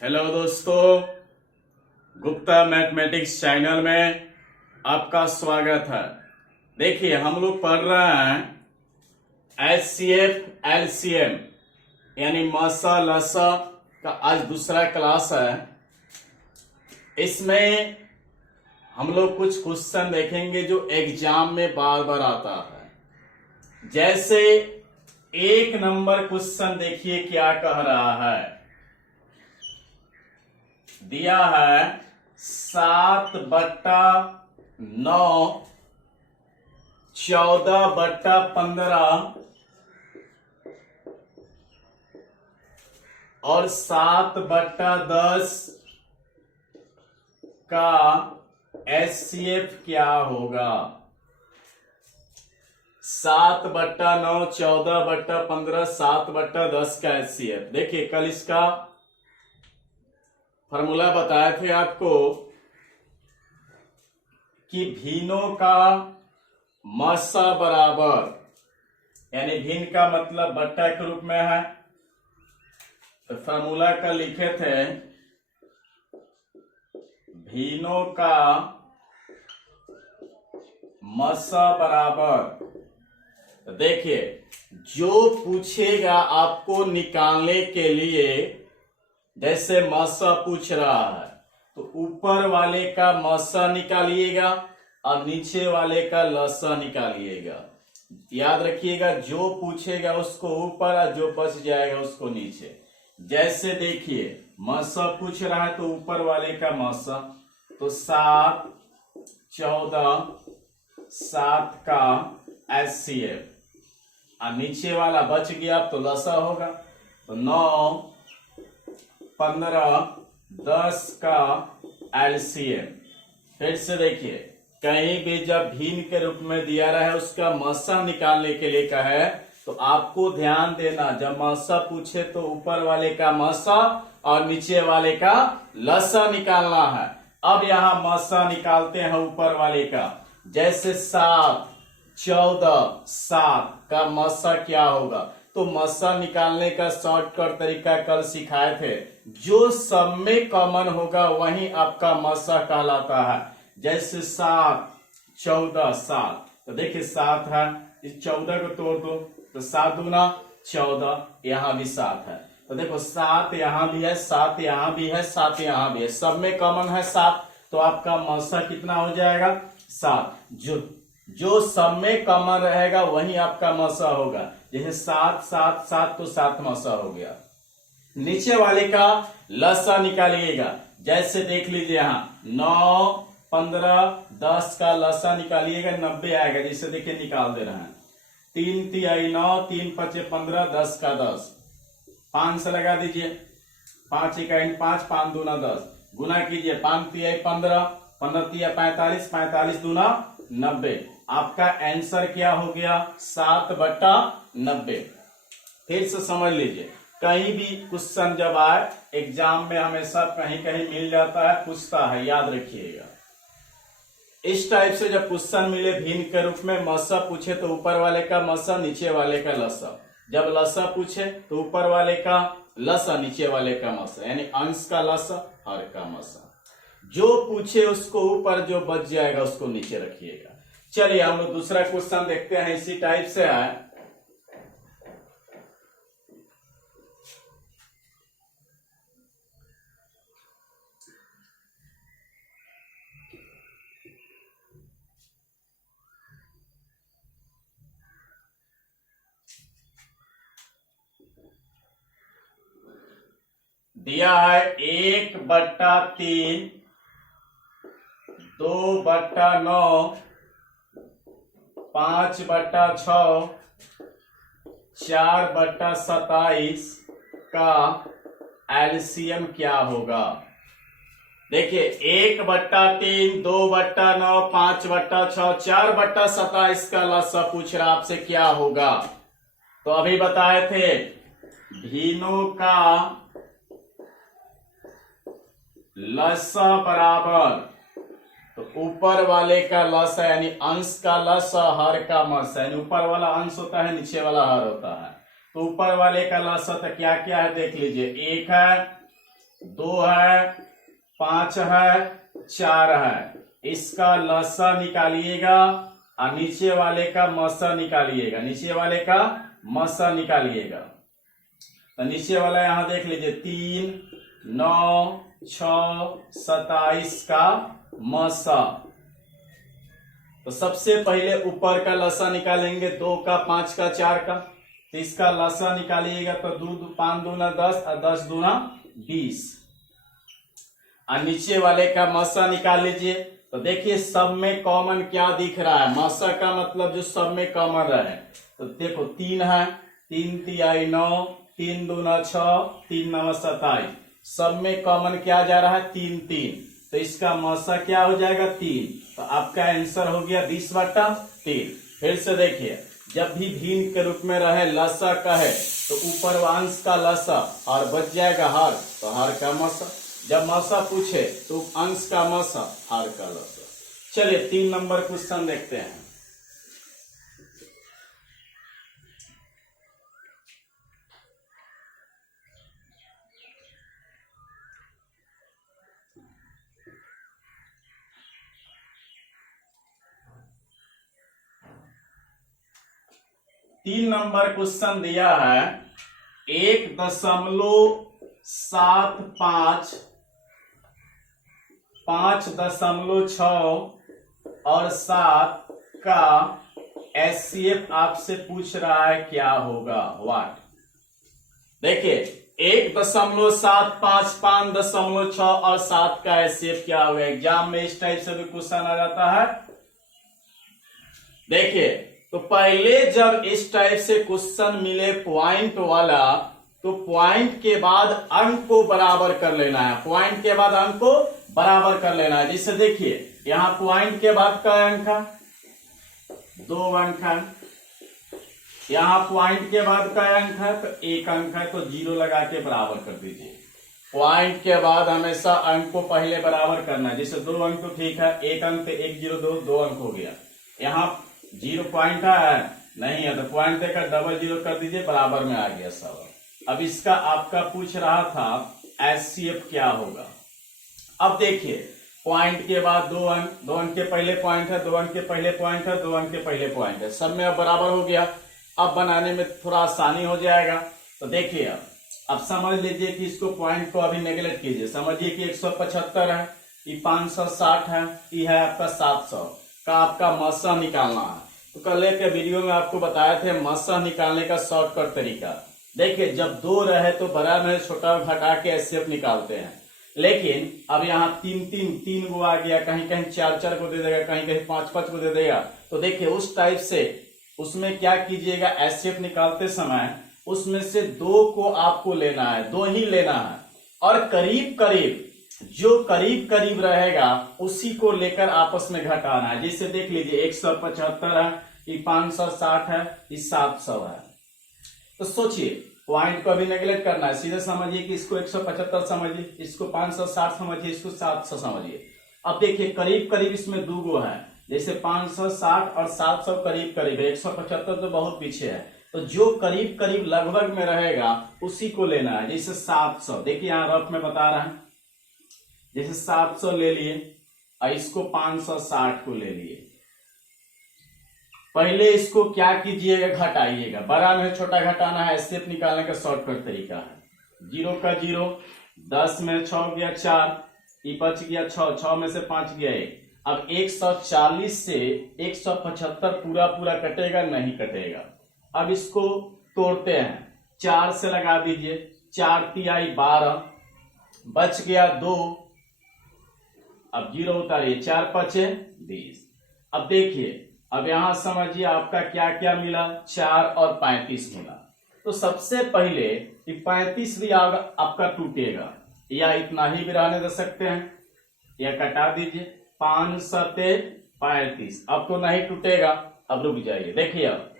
Hello दोस्तों, Gupta mathematics channel में आपका स्वागत है। देखिए, हम लोग पढ़ रहे हैं एचसीएफ एलसीएम यानी मसा लसा का आज दूसरा क्लास है। इसमें हम लोग कुछ क्वेश्चन देखेंगे जो एग्जाम में बार बार आता है। जैसे एक नंबर क्वेश्चन देखिए क्या कह रहा है। दिया है 7/9 14/15 और 7/10 का एचसीएफ क्या होगा। 7/9 14/15 7/10 का एचसीएफ। देखिए, कल इसका फॉर्मूला बताए थे आपको कि भिन्नों का मसा बराबर, यानी भिन्न का मतलब बट्टा के रूप में है। तो फॉर्मूला का लिखे थे भिन्नों का मसा बराबर। तो देखिए, जो पूछेगा आपको निकालने के लिए, जैसे मसा पूछ रहा है तो ऊपर वाले का मसा निकालिएगा और नीचे वाले का लसा निकालिएगा। याद रखिएगा, जो पूछेगा उसको ऊपर और जो बच जाएगा उसको नीचे। जैसे देखिए, मसा पूछ रहा है तो ऊपर वाले का मसा, तो 7 14 7 का एचसीएफ और नीचे वाला बच गया तो लसा होगा। तो 9 15 10 का एलसीएम। फिर से देखिए, कहीं भी जब भिन्न के रूप में दिया रहा है उसका मसा निकालने के लिए कहे तो आपको ध्यान देना, जब मसा पूछे तो ऊपर वाले का मसा और नीचे वाले का लसा निकालना है। अब यहां मसा निकालते हैं ऊपर वाले का। जैसे 7 14 7 का मसा क्या होगा, तो मसा निकालने का शॉर्टकट तरीका कल सिखाए थे। जो सब में कॉमन होगा वही आपका मसा कहलाता है। जैसे 7 14 7, तो देखिए 7 है, इस 14 को तोड़ दो तो 7 दूना 14, यहां भी 7 है। तो देखो 7 यहां भी है, 7 यहां भी है, 7 यहां भी है, सब में कॉमन है 7। तो आपका मसा कितना हो जाएगा 7। जो सब में कॉमन रहेगा वही आपका मसा होगा। जैसे 7 7 7 तो 7 मसा हो गया। नीचे वाले का लसा निकालिएगा। जैसे देख लीजिए, यहां 9 15 10 का लसा निकालिएगा, 90 आएगा। जैसे देखिए निकाल दे रहे हैं। 3 3 9 3 5 15 10 का 10, 5 से लगा दीजिए। 5 1 5 5 दूना 10, गुना कीजिए। 5 3 15 15 3 45 45 दूना 90। आपका आंसर क्या हो गया 7/90। फिर से समझ लीजिए, कहीं भी क्वेश्चन जब आए एग्जाम में हमेशा कहीं कहीं मिल जाता है, पूछता है, याद रखिएगा। इस टाइप से जब क्वेश्चन मिले भिन्न के रूप में, मसा पूछे तो ऊपर वाले का मसा नीचे वाले का लसा, जब लसा पूछे तो ऊपर वाले का लसा नीचे वाले का मसा, यानी अंश का लसा हर का मसा। जो पूछे उसको ऊपर, जो बच जाएगा उसको नीचे रखिएगा। चलिए हम लोग दूसरा क्वेश्चन देखते हैं। इसी टाइप से है। दिया है 1/3 2/9 5/6 4/27 का एलसीएम क्या होगा। देखिए, 1/3 2/9 5/6 4/27 का लसा पूछ रहा आपसे क्या होगा। तो अभी बताए थे भिन्नों का लसा बराबर, तो ऊपर वाले का लसा यानी अंश का लसा हर का मसा, यानी ऊपर वाला अंश होता है नीचे वाला हर होता है। तो ऊपर वाले का लसा तो क्या क्या है देख लीजिए। 1 है 2 है, 5 है, 4 है। इसका लसा निकालिएगा और नीचे वाले का मसा निकालिएगा, नीचे वाले का मसा निकालिएगा। तो नीचे वाला यहां देख लीजिए 3, 9, 6, 27 का मसा। तो सबसे पहले ऊपर का लसा निकालेंगे, 2 का, 5 का, 4 का। तो इसका लसा निकालिएगा तो 5 दूना 10 और 10 दूना 20। और नीचे वाले का मसा निकाल लीजिए। तो देखिए सब में कॉमन क्या दिख रहा है, मसा का मतलब जो सब में कॉमन रहे। तो देखो 3 है, 3 तिहाई 9, 3 दूना 6, 3 9 27। सब में कॉमन क्या जा रहा है, 3 3। तो इसका मसा क्या हो जाएगा, 3। तो आपका आंसर हो गया 20/3। फिर से देखिए, जब भी भिन्न के रूप में रहे, लसा का है तो ऊपर अंश का लसा और बच जाएगा हर, तो हर का मसा। जब मसा पूछे तो अंश का मसा, हर का लसा। चलिए 3 नंबर क्वेश्चन देखते हैं। तीन नंबर क्वेश्चन दिया है 1.75, 5.6 और 7 का HCF आपसे पूछ रहा है क्या होगा, व्हाट। देखिए 1.75, 5.6 और 7 का HCF क्या होगा। एग्जाम में इस टाइप से भी क्वेश्चन आ जाता है। देखिए तो पहले जब इस टाइप से क्वेश्चन मिले पॉइंट वाला, तो पॉइंट के बाद अंक को बराबर कर लेना है, पॉइंट के बाद अंक को बराबर कर लेना है। जिससे देखिए यहां पॉइंट के बाद का अंक है, 2 अंक है, यहां पॉइंट के बाद का अंक है तो 1 अंक है, तो 0 लगा के बराबर कर दीजिए। पॉइंट के बाद हमेशा अंक को पहले बराबर करना है। जैसे 2 अंक तो ठीक है, 1 अंक तो 1 0 2 अंक हो गया। यहाँ 0 पॉइंट है नहीं है तो पॉइंट देकर डबल 0 कर दीजिए, बराबर में आ गया सब। अब इसका आपका पूछ रहा था HCF क्या होगा। अब देखिए पॉइंट के बाद 2 अंक, 2 अंक के पहले पॉइंट है, 2 अंक के पहले पॉइंट है, 2 अंक के पहले पॉइंट है, सब में अब बराबर हो गया। अब बनाने में थोड़ा आसानी हो जाएगा। तो देखिए अब समझ लीजिए कि इसको पॉइंट को अभी नेगलेक्ट कीजिए। समझिए कि 175 है, ये 560 है, ये है आपका 700 का आपका मसा निकालना है। तो कल के वीडियो में आपको बताए थे मसा निकालने का शॉर्टकट तरीका। देखिए जब 2 रहे तो बड़ा में छोटा घटा के HCF निकालते हैं। लेकिन अब यहाँ 3 गो आ गया, कहीं कहीं 4 को दे देगा, कहीं कहीं 5 को दे देगा। तो देखिए उस टाइप से उसमें क्या कीजिएगा, HCF निकालते समय उसमें से 2 को आपको लेना है, 2 ही लेना है। और करीब करीब जो करीब करीब रहेगा उसी को लेकर आपस में घटाना है। जैसे देख लीजिए 175 है, ये 560 है, ये 700 है। तो सोचिए पॉइंट को अभी नेगलेक्ट करना है, सीधे समझिए कि इसको 175 समझिए, इसको 560 समझिए, इसको 700 समझिए। अब देखिए करीब करीब इसमें 2 गो है, जैसे 560 और 700 करीब करीब है, 175 तो बहुत पीछे है। तो जो करीब करीब लगभग में रहेगा उसी को लेना है। जैसे 700, देखिए यहाँ रफ में बता रहा है, जैसे 700 ले लिए और इसको 560 को ले लिए। पहले इसको क्या कीजिएगा, घटाइएगा, बड़ा में छोटा घटाना है, HCF निकालने का शॉर्टकट तरीका है। 0 का 0, 10 में 6 गया 4, ये बच गया 6, 6 में से 5 गया 1। अब 140 से 175 पूरा पूरा कटेगा, नहीं कटेगा। अब इसको तोड़ते हैं, 4 से लगा दीजिए, 4 तिहाई 12, बच गया 2, अब 0 उतारिए, 4 पचे 20। अब देखिए अब यहां समझिए आपका क्या क्या मिला, 4 और 35 मिला। तो सबसे पहले 35 भी आपका टूटेगा, या इतना ही भी रहने दे सकते हैं, या कटा दीजिए, 5 7 35। अब तो नहीं टूटेगा, अब रुक जाइए। देखिए अब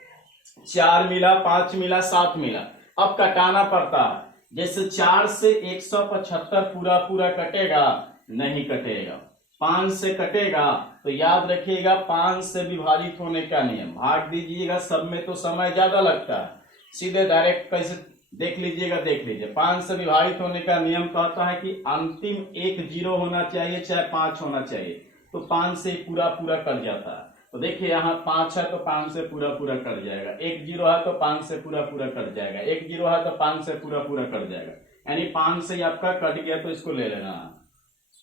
4 मिला, 5 मिला, 7 मिला, अब कटाना पड़ता है। जैसे 4 से 175 पूरा पूरा कटेगा, नहीं कटेगा। 5 से कटेगा तो याद रखिएगा 5 से विभाजित होने का नियम, भाग दीजिएगा। सब में तो समय ज्यादा लगता है, सीधे डायरेक्ट कैसे देख लीजिएगा, देख लीजिए। 5 से विभाजित होने का नियम कहता है कि अंतिम एक 0 होना चाहिए चाहे 5 होना चाहिए, तो 5 से पूरा पूरा कट जाता है। तो देखिए यहाँ 5 है तो 5 से पूरा पूरा कट जाएगा, एक 0 है तो 5 से पूरा पूरा कट जाएगा, एक 0 है तो 5 से पूरा पूरा कट जाएगा, यानी 5 से आपका कट गया तो इसको ले लेना है।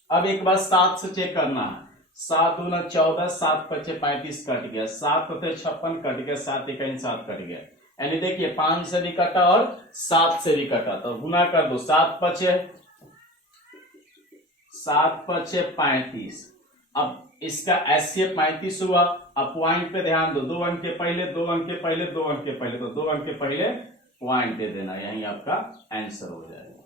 अब एक बार 7 से चेक करना है, 7 दूना 14, 7 पचे 35 कट गया, 7 होते 56 कट गया, 7 इकाई 7 कट गया, यानी देखिए 5 से भी कटा और 7 से भी कटा, तो गुना कर दो, 7 पचे 35। अब इसका एचसीएफ 35 हुआ। अब पॉइंट पे ध्यान दो, 2 अंक के पहले 2 अंक के पहले 2 अंक के पहले, तो 2 अंक के पहले पॉइंट दे देना, यही आपका आंसर हो जाएगा।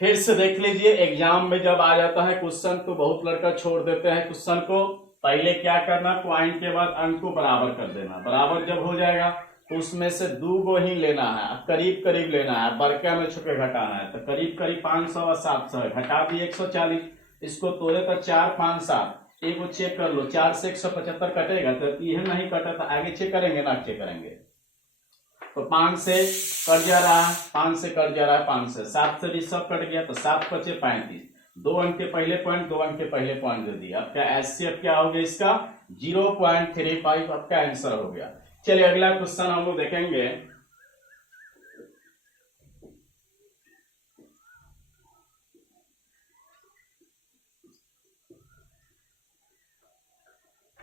फिर से देख लीजिए, एग्जाम में जब आ जाता है क्वेश्चन तो बहुत लड़का छोड़ देते हैं क्वेश्चन को। पहले क्या करना, पॉइंट के बाद अंक को बराबर कर देना, बराबर जब हो जाएगा तो उसमें से 2 को ही लेना है, करीब करीब लेना है, बड़का में छोटे घटाना है, तो करीब करीब 500 और 700 है, घटा दी 140, इसको तोड़े तो 4 5 7, एक को चेक कर लो, 4 से 175 कटेगा, तो यह नहीं कटा तो आगे चेक करेंगे ना, चेक करेंगे तो 5 से कट जा रहा है, 5 से कट जा रहा है, 5 से 7 से भी सब कट गया, तो 7 पचे 35, 2 अंक के पहले पॉइंट 2 अंक के पहले पॉइंट दे दिया। आपका एचसीएफ क्या हो गया इसका 0.35, आपका आंसर हो गया। चलिए अगला क्वेश्चन हम लोग देखेंगे।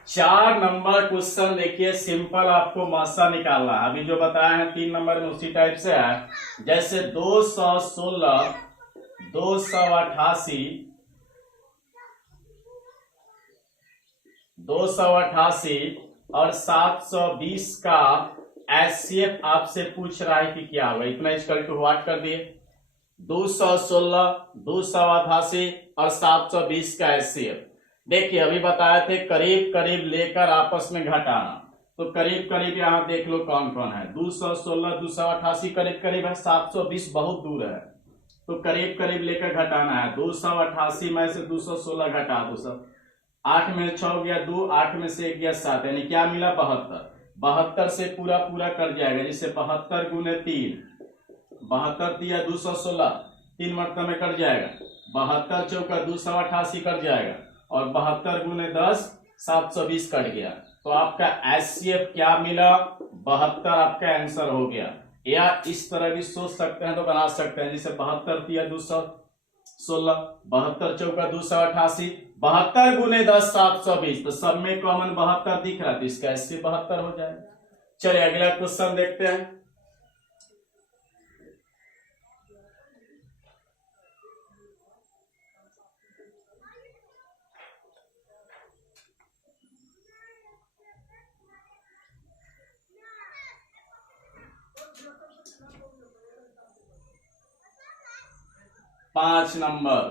चार नंबर क्वेश्चन देखिए, सिंपल आपको मासा निकालना है। अभी जो बताया है 3 नंबर में उसी टाइप से है, जैसे 216, 288, 288 और 720 का एचसीएफ आपसे पूछ रहा है कि क्या होगा। इतना इक्वल टू व्हाट कर दिए, 216, 288 और 720 का एचसीएफ। देखिए अभी बताए थे करीब करीब लेकर आपस में घटाना, तो करीब करीब यहाँ देख लो कौन कौन है, 216, 288 करीब करीब है, 720 बहुत दूर है, तो करीब करीब लेकर घटाना है। 288 में से 216 घटा दो, सब 8 में 6 गया 2, 8 में से 1 गया 7, यानी क्या मिला 72। 72 से पूरा पूरा कट जाएगा, जिससे 72 गुने 3, 72 दिया 216, 3 मरतबे में कट जाएगा, 72 चौका 288 कट जाएगा, और 72 गुने 10 720 कट गया, तो आपका एचसीएफ क्या मिला 72, आपका आंसर हो गया। या इस तरह भी सोच सकते हैं तो बना सकते हैं, जैसे 72 दिया 216, 72 चौका 288, 72 गुने 10 720, तो सब में कॉमन 72 दिख रहा है, तो इसका एचसीएफ 72 हो जाएगा। चलिए अगला क्वेश्चन देखते हैं। पांच नंबर,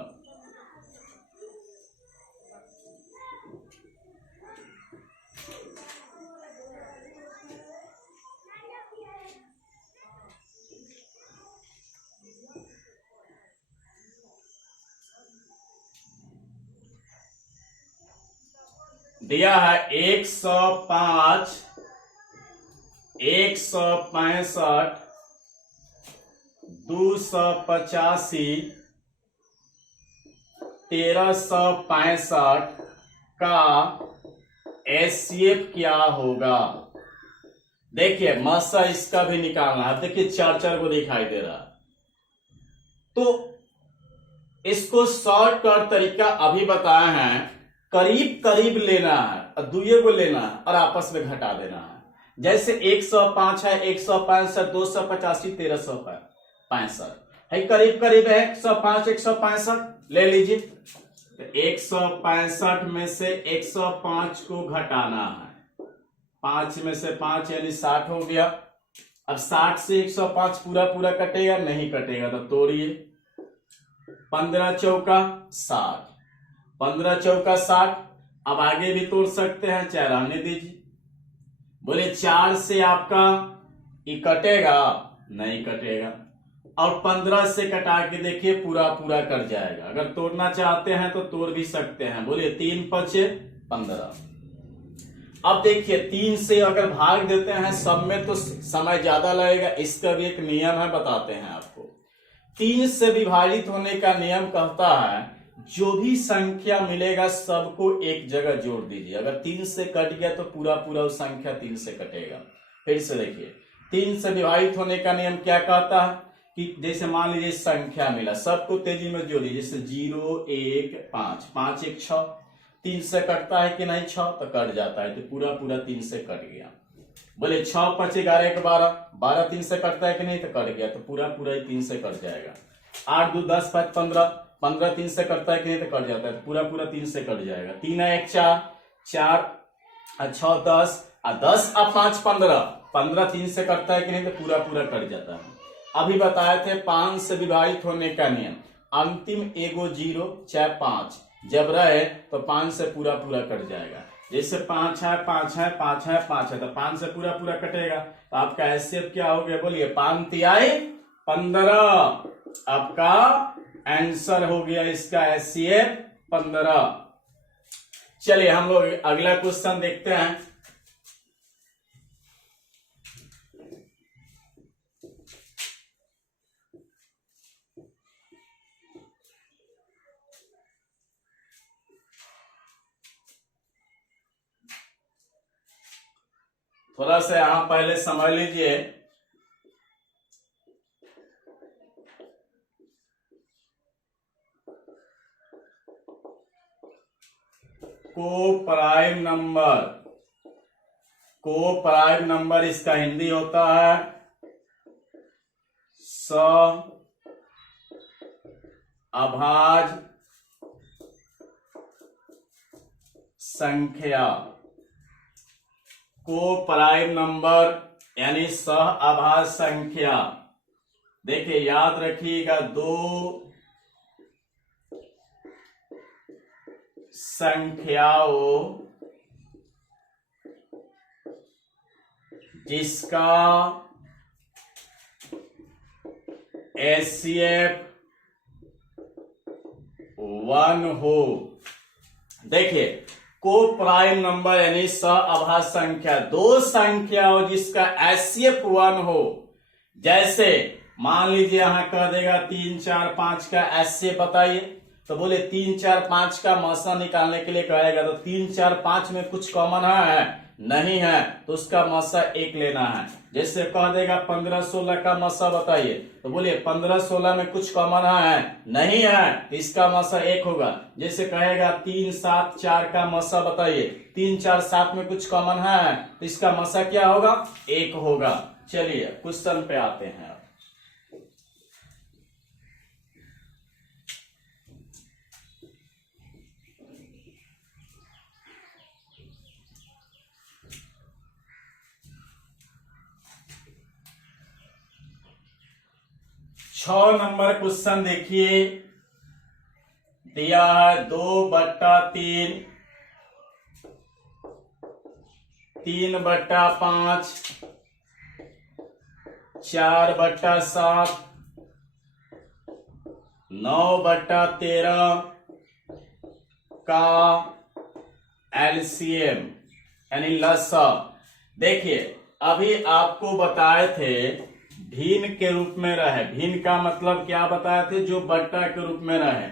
दिया है 105, 165, 285, 1365 का एचसीएफ क्या होगा। देखिए मासा इसका भी निकालना है। देखिए 4 को दिखाई दे रहा है, तो इसको शॉर्टकट तरीका अभी बताया है, करीब करीब लेना है और दुए को लेना है और आपस में घटा देना है। जैसे 105 है, 165, 285, 1365 है, करीब करीब है 105, 165 ले लीजिए, तो 165 में से 105 को घटाना है, 5 में से 5 यानी 60 हो गया। अब 60 से 105 पूरा पूरा कटेगा, नहीं कटेगा तो तोड़िए, 15 चौका 60, 15 चौका 60। अब आगे भी तोड़ सकते हैं, चाहे रहने दीजिए। बोले 4 से आपका ये कटेगा, नहीं कटेगा, और 15 से कटा के देखिए पूरा पूरा कट जाएगा। अगर तोड़ना चाहते हैं तो तोड़ भी सकते हैं। बोले 3 पचे 15, अब देखिए 3 से अगर भाग देते हैं सब में तो समय ज्यादा लगेगा, इसका भी एक नियम है, बताते हैं आपको। 3 से विभाजित होने का नियम कहता है जो भी संख्या मिलेगा सबको एक जगह जोड़ दीजिए। अगर 3 से कट गया तो पूरा पूरा उस संख्या 3 से कटेगा। फिर से देखिए 3 से विभाजित होने का नियम क्या कहता है कि जैसे मान लीजिए संख्या मिला, सबको तेजी में जोड़िए, जैसे 0 1 5, 5 1 6, 3 से कटता है कि नहीं 6, तो कट जाता है, तो पूरा पूरा 3 से कट गया। बोले 6 5 11 1 12, 12 3 से कटता है कि नहीं, तो कट गया, तो पूरा पूरा ही 3 से कट जाएगा। 8 2 10 5 15, 15 3 से कटता है कि नहीं, तो कट जाता है, तो पूरा पूरा 3 से कट जाएगा। 3 1 4, 4 6 10, 10 और 5 15, 15 3 से कटता है कि नहीं, तो पूरा पूरा कट जाता है। अभी बताए थे 5 से विभाजित होने का नियम, अंतिम एगो 0 चाहे 5 जब रहे तो 5 से पूरा पूरा कट जाएगा। जैसे 5 है 5 है 5 है 5 है, तो 5 से पूरा पूरा कटेगा, तो आपका एचसीएफ क्या हो गया, बोलिए 5 तिहाई 15, आपका आंसर हो गया इसका एचसीएफ 15। चलिए हम लोग अगला क्वेश्चन देखते हैं। थोड़ा सा यहां पहले समझ लीजिए, को प्राइम नंबर इसका हिंदी होता है अभाज्य संख्या। को प्राइम नंबर यानी अभाज्य संख्या। देखिए याद रखिएगा, 2 संख्याओं जिसका एचसीएफ 1 हो। देखिए को प्राइम नंबर यानी अभाज्य संख्या, 2 संख्याओं जिसका एचसीएफ 1 हो। जैसे मान लीजिए यहां कह देगा 3 4 5 का एचसीएफ बताइए, तो बोले 3 4 5 का मसा निकालने के लिए कहेगा, तो 3 4 5 में कुछ कॉमन है नहीं है, तो उसका मसा 1 लेना है। जैसे कह देगा 15 16 का मसा बताइए, तो बोलिए 15 16 में कुछ कॉमन है नहीं है, तो इसका मसा 1 होगा। जैसे कहेगा 3 7 4 का मसा बताइए, 3 4 7 में कुछ कॉमन है, तो इसका मसा क्या होगा, 1 होगा। चलिए क्वेश्चन पे आते हैं। 6 नंबर क्वेश्चन देखिए, दिया है 2/3, 3/5, 4/7, 9/13 का एलसीएम यानी लसा। देखिए अभी आपको बताए थे भिन्न के रूप में रहे, भिन्न का मतलब क्या बताए थे, जो बट्टा के रूप में रहे।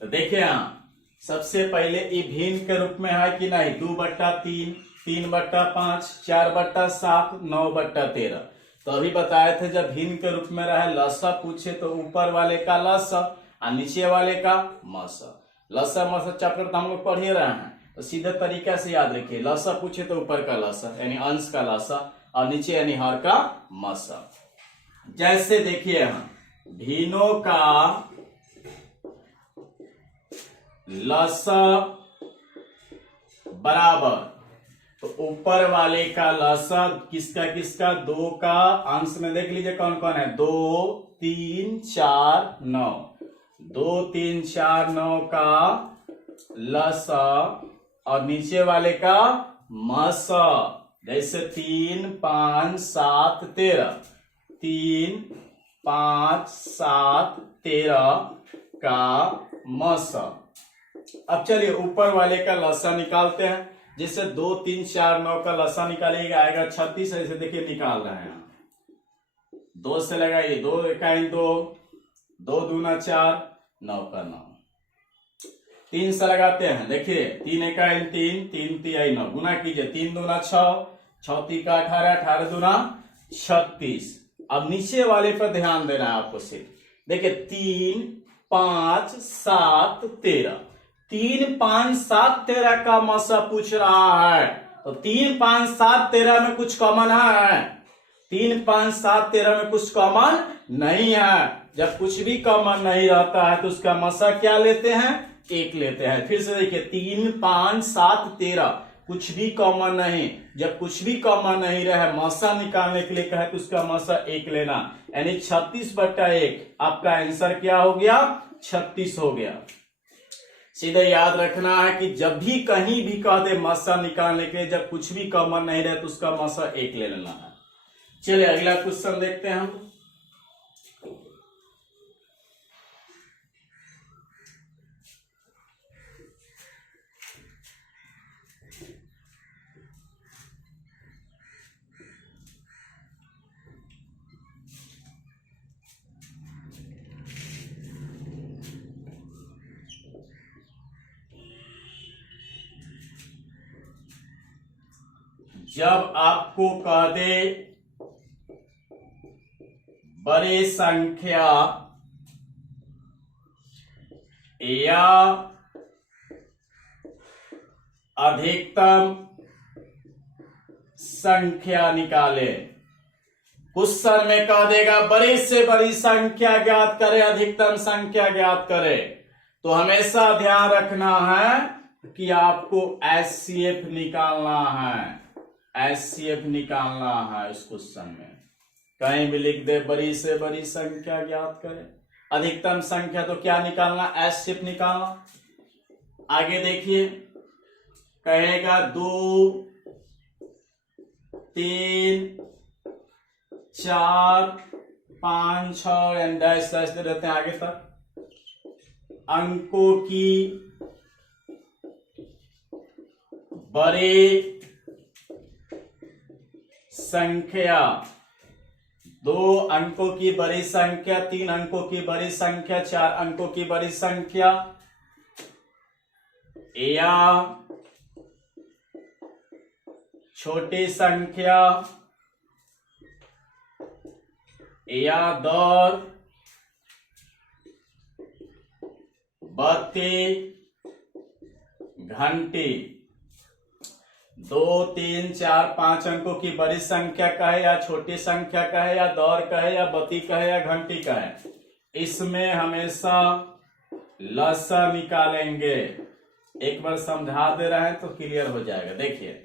तो देखिए यहाँ सबसे पहले ये भिन्न के रूप में है कि नहीं, 2/3, 3/5, 4/7, 9/13। तो अभी बताए थे जब भिन्न के रूप में रहे लसा पूछे तो ऊपर वाले का लसा और नीचे वाले का मसा। लसा मसा चैप्टर तो हम लोग पढ़ ही रहे हैं, तो सीधे तरीका से याद रखिए, लसा पूछे तो ऊपर का लसा यानी अंश का लसा और नीचे यानी हर का मसा। जैसे देखिए यहाँ भिन्नों का लसा बराबर, तो ऊपर वाले का लसा किसका किसका, 2 का अंश में देख लीजिए कौन कौन है, 2 3 4 9, 2 3 4 9 का लसा और नीचे वाले का मसा। जैसे 3 5 7 13, 3 5 7 13 का मसा। अब चलिए ऊपर वाले का लसा निकालते हैं। जिससे 2 3 4 9 का लसा निकालिएगा, आएगा 36। ऐसे देखिए निकाल रहे हैं, 2 से लगाइए, 2 इकाई 2, 2 दूना 4, 9 का 9। 3 से लगाते हैं, देखिए 3 इकाई 3, 3 तिहाई 9, गुना कीजिए, 3 दूना 6, 6 तीका 18, 18 दूना 36। अब नीचे वाले पर ध्यान देना है आपको सिर्फ, देखिए 3 5 7 13, 3 5 7 13 का मसा पूछ रहा है, तो 3 5 7 13 में कुछ कॉमन है? 3 5 7 13 में कुछ कॉमन नहीं है। जब कुछ भी कॉमन नहीं रहता है तो उसका मसा क्या लेते हैं? 1 लेते हैं। फिर से देखिए 3 5 7 13, कुछ भी कॉमन नहीं। जब कुछ भी कॉमन नहीं रहे, मसा निकालने के लिए कहे तो उसका मसा 1 लेना, यानी 36/1। आपका आंसर क्या हो गया? 36 हो गया। सीधे याद रखना है कि जब भी कहीं भी कह दे मसा निकालने के लिए, जब कुछ भी कॉमन नहीं रहे तो उसका मसा 1 ले लेना है। चलिए अगला क्वेश्चन देखते हैं हम। जब आपको कह दे बड़ी संख्या या अधिकतम संख्या निकाले, क्वेश्चन में कह देगा बड़ी से बड़ी संख्या ज्ञात करे, अधिकतम संख्या ज्ञात करे, तो हमेशा ध्यान रखना है कि आपको एचसीएफ निकालना है। एचसीएफ निकालना है इस क्वेश्चन में। कहीं भी लिख दे बड़ी से बड़ी संख्या ज्ञात करे, अधिकतम संख्या, तो क्या निकालना? एचसीएफ निकालना। आगे देखिए, कहेगा 2 3 4 5 6 एंड डैश डैश रहते हैं आगे तक। अंकों की बड़ी संख्या, 2 अंकों की बड़ी संख्या, 3 अंकों की बड़ी संख्या, 4 अंकों की बड़ी संख्या, या छोटी संख्या, या दौर, बत्ती, घंटी। 2 3 4 5 अंकों की बड़ी संख्या कहे, या छोटी संख्या कहे, या दौर कहे, या बत्ती कहे, या घंटी कहे, इसमें हमेशा लसा निकालेंगे। एक बार समझा दे रहे हैं तो क्लियर हो जाएगा। देखिए,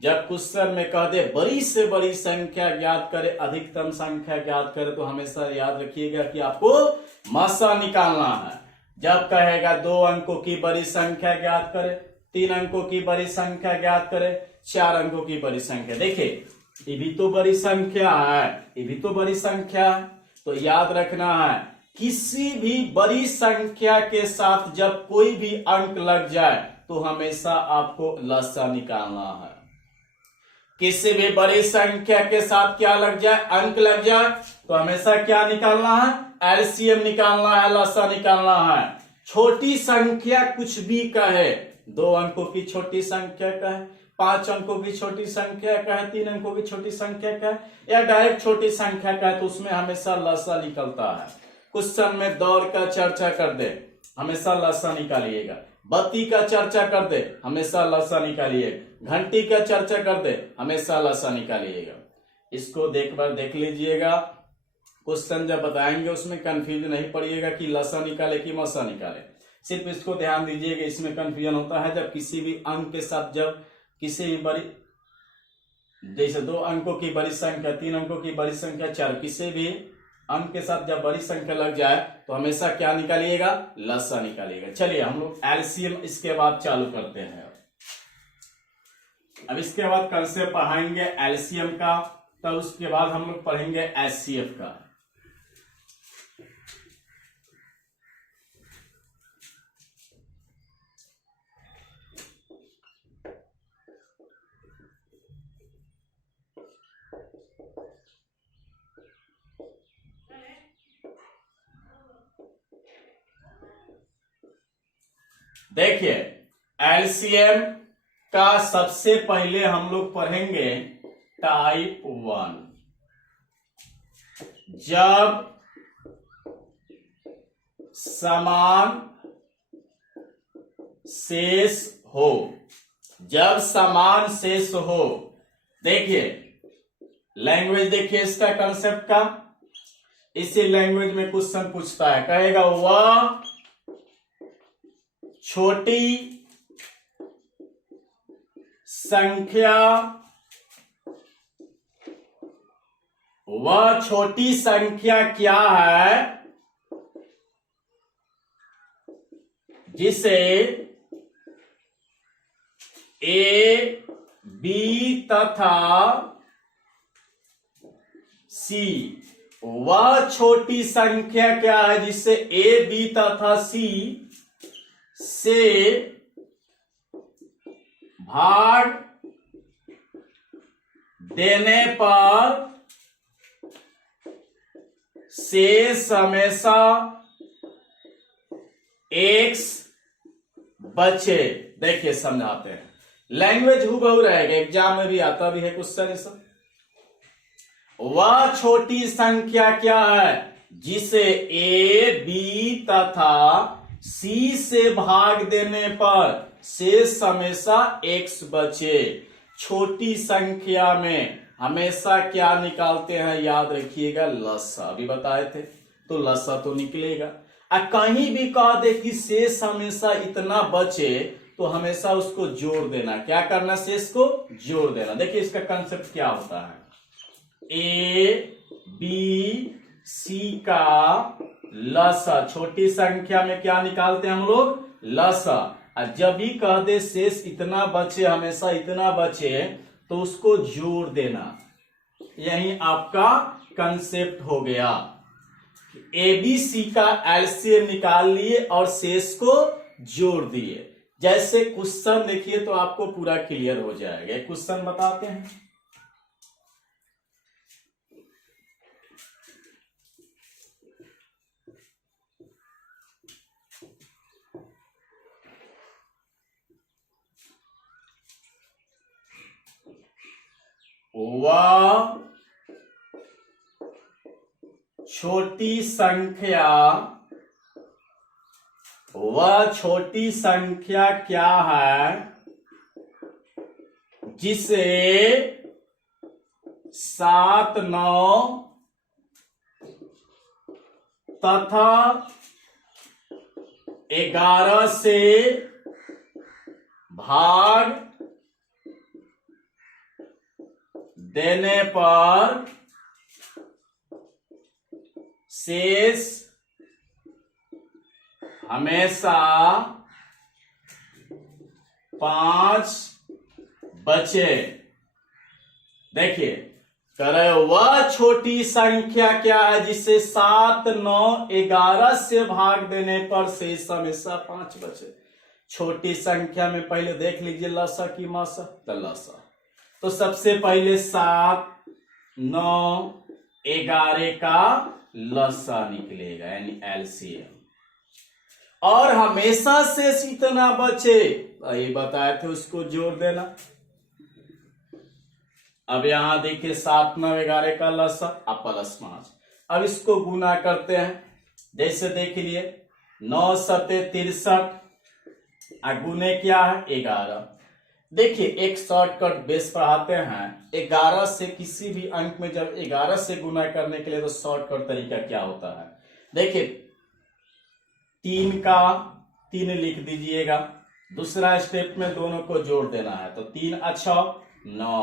जब क्वेश्चन में कह दे बड़ी से बड़ी संख्या ज्ञात करे, अधिकतम संख्या ज्ञात करे, तो हमेशा याद रखिएगा कि आपको मसा निकालना है। जब कहेगा 2 अंकों की बड़ी संख्या ज्ञात करे, 3 अंकों की बड़ी संख्या ज्ञात करे, 4 अंकों की बड़ी संख्या, देखिए ये भी तो बड़ी संख्या है, ये भी तो बड़ी संख्या है। तो याद रखना है, किसी भी बड़ी संख्या के साथ जब कोई भी अंक लग जाए तो हमेशा आपको लसा निकालना है। किसी भी बड़ी संख्या के साथ क्या लग जाए? अंक लग जाए, तो हमेशा क्या निकालना है? एलसीएम निकालना है, लसा निकालना है। छोटी संख्या कुछ भी कहे, 2 अंकों की छोटी संख्या कहे, 5 अंकों की छोटी संख्या कहे, 3 अंकों की छोटी संख्या कहे, या डायरेक्ट छोटी संख्या कहे, तो उसमें हमेशा लसा निकलता है। क्वेश्चन में दौर का चर्चा कर दे, हमेशा लसा निकालिएगा। बत्ती का चर्चा कर दे, हमेशा लसा निकालिएगा। घंटी का चर्चा कर दे, हमेशा लसा निकालिएगा। इसको देख लीजिएगा, क्वेश्चन जब बताएंगे उसमें कंफ्यूज नहीं पड़िएगा कि लसा निकाले कि मसा निकाले। सिर्फ इसको ध्यान दीजिएगा, इसमें कंफ्यूजन होता है जब किसी भी अंक के साथ, जब किसी भी बड़ी, जैसे 2 अंकों की बड़ी संख्या, 3 अंकों की बड़ी संख्या, 4, किसी भी अंक के साथ जब बड़ी संख्या लग जाए तो हमेशा क्या निकालिएगा? लसा निकालिएगा। चलिए हम लोग एलसीएम इसके बाद चालू करते हैं। अब इसके बाद कल से पढ़ाएंगे एलसीएम का, तब उसके बाद हम लोग पढ़ेंगे एचसीएफ का। देखिए एलसीएम का सबसे पहले हम लोग पढ़ेंगे टाइप 1। जब समान शेष हो, जब समान शेष हो, देखिए लैंग्वेज देखिए इसका कंसेप्ट का, इसी लैंग्वेज में क्वेश्चन पूछता है, कहेगा वह छोटी संख्या, वह छोटी संख्या क्या है जिसे ए, बी तथा सी, वह छोटी संख्या क्या है जिसे ए, बी तथा सी से भाग देने पर शेष हमेशा एक्स बचे। देखिए समझाते हैं, लैंग्वेज हुबहू रहेगा, एग्जाम में भी आता भी है क्वेश्चन सब। वह छोटी संख्या क्या है जिसे ए, बी तथा सी से भाग देने पर शेष हमेशा एक्स बचे। छोटी संख्या में हमेशा क्या निकालते हैं, याद रखिएगा लसा, अभी बताए थे, तो लसा तो निकलेगा। कहीं भी कह दे कि शेष हमेशा इतना बचे तो हमेशा उसको जोड़ देना। क्या करना, शेष को जोड़ देना। देखिए इसका कंसेप्ट क्या होता है, ए, बी, सी का लसा, छोटी संख्या में क्या निकालते हैं हम लोग, लसा। और जब भी कह दे शेष इतना बचे, हमेशा इतना बचे, तो उसको जोड़ देना। यही आपका कंसेप्ट हो गया। ए, बी, सी का एलसीएम निकाल लिए और शेष को जोड़ दिए। जैसे क्वेश्चन देखिए तो आपको पूरा क्लियर हो जाएगा। क्वेश्चन बताते हैं, वह छोटी संख्या, वह छोटी संख्या क्या है जिसे 7, 9 तथा 11 से भाग देने पर शेष हमेशा 5 बचे। देखिए करे वह छोटी संख्या क्या है जिसे 7, 9, 11 से भाग देने पर शेष हमेशा 5 बचे। छोटी संख्या में पहले देख लीजिए लसा की मासा, तो लसा तो सबसे पहले 7, 9, 11 का लसा निकलेगा, यानी एलसीएम। और हमेशा शेष इतना बचे, ये बताए थे, उसको जोड़ देना। अब यहां देखिए 7, 9, 11 का लसा अब प्लस 5। अब इसको गुना करते हैं, जैसे देख लिए 9 सते 63, गुने क्या है 11। देखिए एक शॉर्टकट बेस पढ़ाते हैं, 11 से किसी भी अंक में जब 11 से गुना करने के लिए तो शॉर्टकट तरीका क्या होता है, देखिए 3 का 3 लिख दीजिएगा। दूसरा स्टेप में दोनों को जोड़ देना है, तो 3 अच्छा 9,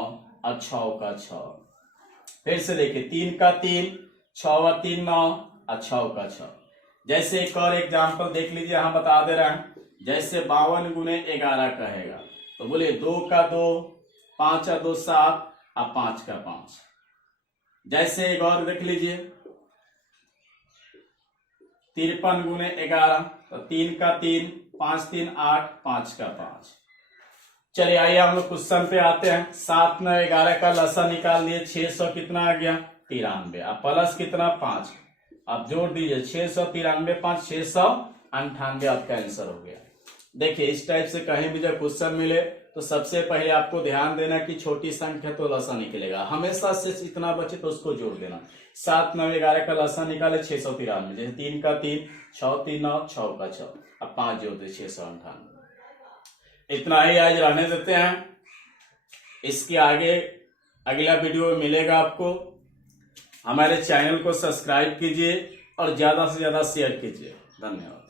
अब 6 का 6। फिर से देखिए 3 का 3, 6 3 9, और 6 का 6। जैसे एक और एग्जाम्पल देख लीजिए, हम बता दे रहे हैं, जैसे 52 गुने 11 कहेगा तो बोले 2 का 2, 5 2 7, और 5 का 5। जैसे एक और देख लीजिए 53 गुने 11, तो 3 का 3, 5 3 8, 5 का 5। चलिए आइए हम लोग क्वेश्चन पे आते हैं। 7 9 11 का लसा निकाल लिए, 600 कितना आ गया 93, अब प्लस कितना 5, अब जोड़ दीजिए 693 5 698 आपका आंसर हो गया। देखिए इस टाइप से कहीं भी जब क्वेश्चन मिले तो सबसे पहले आपको ध्यान देना कि छोटी संख्या तो लसा निकलेगा, हमेशा से इतना बचे तो उसको जोड़ देना। 7 9 11 का लसा निकाले 693, जैसे 3 का 3, 6 3 9, 6 का 6, अब 5 जोड़ दे 698। इतना ही आज रहने देते हैं, इसके आगे अगला वीडियो मिलेगा आपको। हमारे चैनल को सब्सक्राइब कीजिए और ज्यादा से ज्यादा शेयर कीजिए। धन्यवाद।